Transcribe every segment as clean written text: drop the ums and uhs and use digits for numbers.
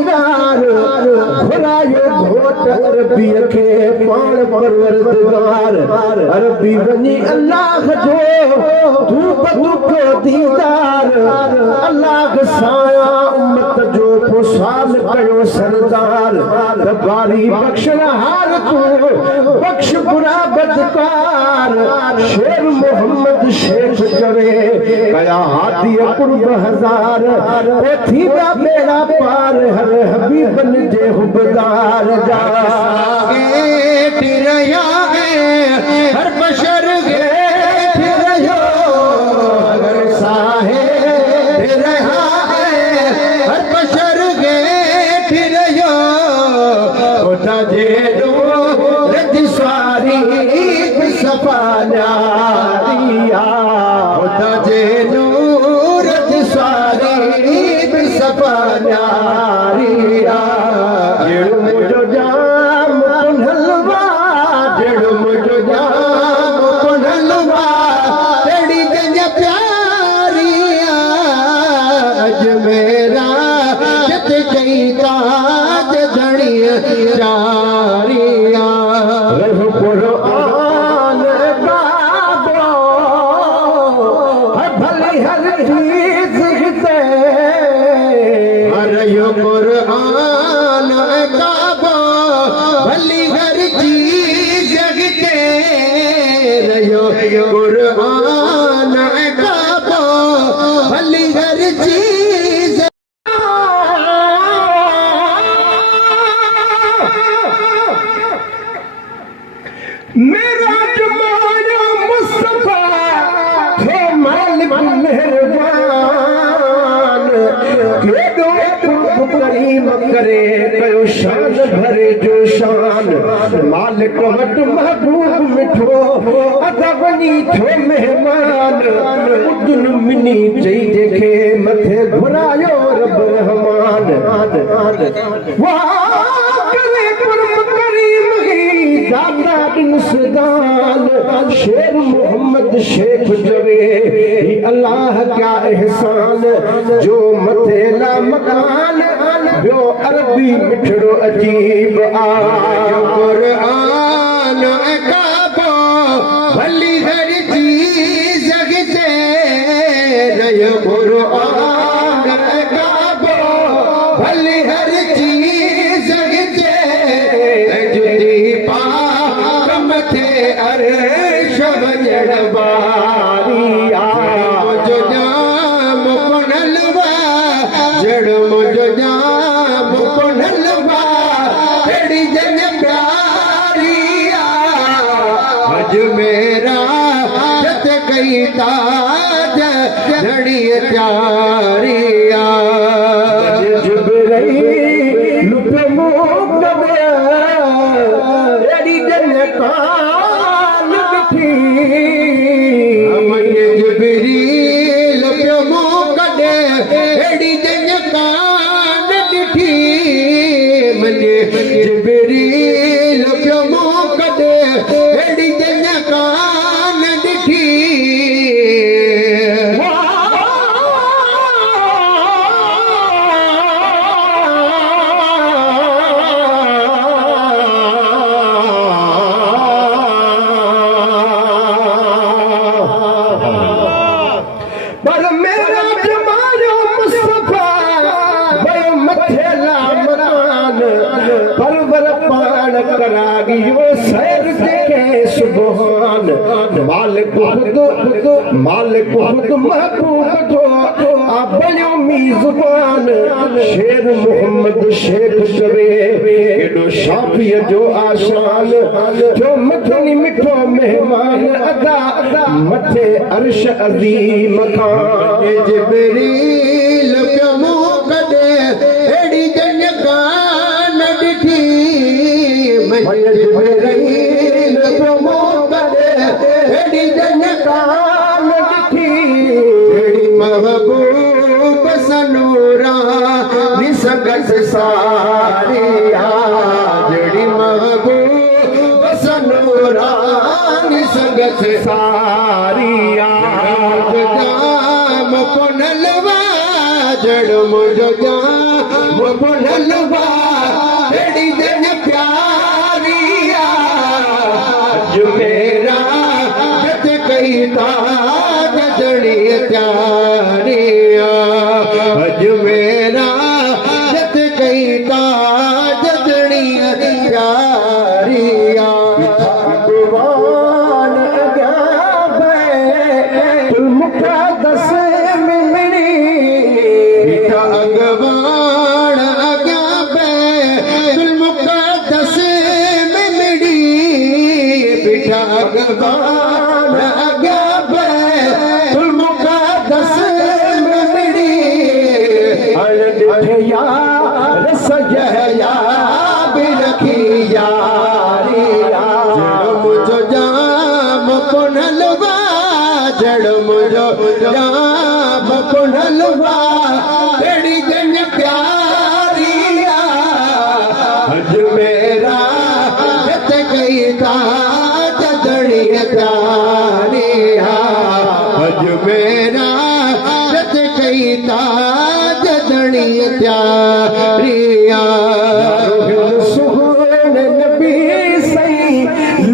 दिलदार घुरायो घोट अरबी के पान परवरदिगार अरबी बनी अल्लाह जो तू दुख दीदार अल्लाह साया उम्मत जो पोसाल कयो सरदार बारी बख्शण हार तू बख्श बुरा बदकार शेर मोहम्मद शेख करे कया हाथी कुर्ब हजार थी बेड़ा पार हर हबीबन जे हुबदार जा रहा है हर बशर मेरा जमाना मुस्तफा थे मालिक मेहरबान केडो करीम करे कयो शान भरे जो शान मालिक वट महबूब मिठो अदा बनी थो मेहमान उदन मिनी चई देखे मथे घुरायो रब रहमान वाह करे कुर्ब करीम दादा बिन सुदान शेर मोहम्मद शेख जवे अल्लाह क्या एहसान जो मथेला मकान जो अरबी मिठड़ो अजीब कुरान काबो भली हर चीज जगते रयो कुरान काबो भली हर चीज जगते जुदी पा थे अरे शबजड़ बारिया जो जाम पुनलवा जड़ मुझो जाम पुनलवा तेरी जन प्यारिया अज मेरा जत कई ताज जड़ी प्यारिया जुबरई लुप मुकबे तेरी जन कान बिठी अमन जबरील प्यो मुकदे एड़ी जन कान बिठी मन जबरील प्यो मुकदे एड़ी जन कान बिठी पर मेरा जमानो मुस्तफा भयो मथेला मरान परवर पान करागियो सैर देखे सुबहान मालिक खुद महबूब थो बनो मीज़बान शेर मोहम्मद शेख जवे एडो शाफिय जो आशान जो मथनी मिठो मेहमान अदा मथे अर्श अज़ीम खान जबरील प्यो मुकदे एड़ी जन कान डिठी मैं जबरील प्यो मुकदे एड़ी जन कान डिठी एड़ी महबूब सनूरा निसगत सारिया जेड़ी महबूब सनूरा निसगत सारिया जाम पुनलवा जड़ मुझो जाम मुनलवा तेरी जन प्यारिया जो मेरा जत कई ताज जड़ी त्यारिया अज मेरा जत कई ताज जड़ी प्यारिया भगवान अगयाबे मुक़द्दस में मिली बेटा अगवान अगयाबे मुक़द्दस में मिली बेटा अगवान अगयाबे मुक़द्दस में मिली अड़या रसया बिरखी यारिया जड़ मुझो जाम पुनलवा जड़ मुझो जाम पुनलवा तेरी जन प्यारिया अज मेरा जत गई ताज जड़ी प्यारिया अज मेरा जत गई ताज जड़ी प्यारिया सुहान नबी सही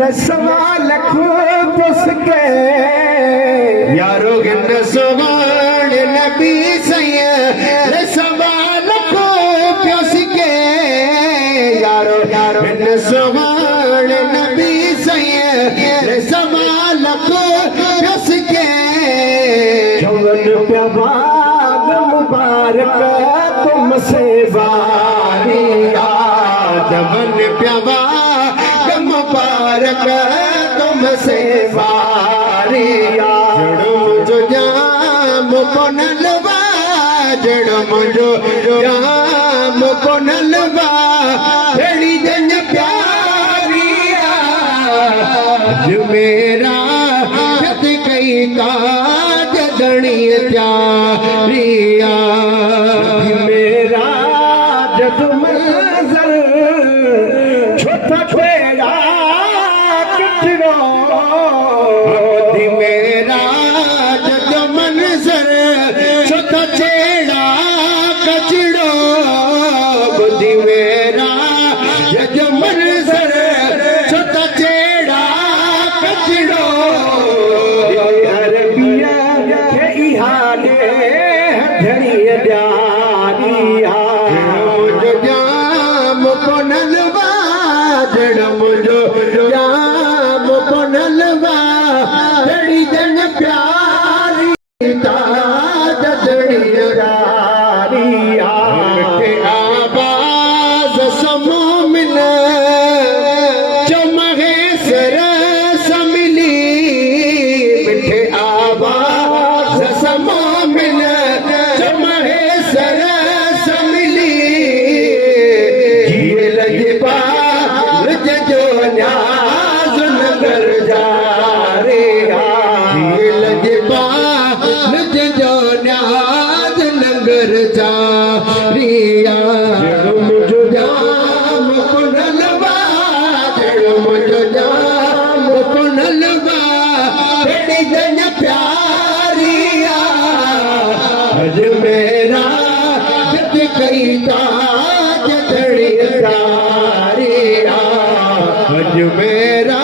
लसवा लखो पुसके यारो गिन सवाल नबी सैयद सवाल को प्यास के यारो गिन सवाल नबी सैयद सवाल को प्यास के जवन प्याबाग मुबारक तुमसे बारिया जवन प्यावा गम पारक तुमसे वारिया जड़ मुझो जाम पुनलवा जड़ मुझो जाम पुनलवा तेरी जन प्यारिया अज मेरा जत कई ताज दणी प्यारिया मेरा जद मंजर छोटा पेड़ा कितनो बुद्धि मेरा जग मनसर छोटा छेड़ा कचड़ो बुद्धि मेरा जग मनसर छोटा छेड़ा कचड़ो अरबिया के इहाने धनी जानिया मुझो जाम पुनलवा जड़ मुझो जाम पुनलवा तेरी जन प्यारी ताज जड़ी जानिया के आवाज समो मिल चमहे सर मिली मिठे आवाज समो मिल चमहे सर मिली जिए लजबा लज जो न्याज नगर जा रे जिए लजबा लज जो न्याज नगर जा रिया जड़ मुझो जाम पुनलवा जड़ मुझो जाम पुनलवा तेरी जन प्यारिया अज मेरा जत कई ताज जड़ी प्यारिया अज मेरा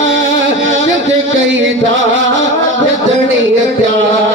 जत कई ताज जड़ी प्यारिया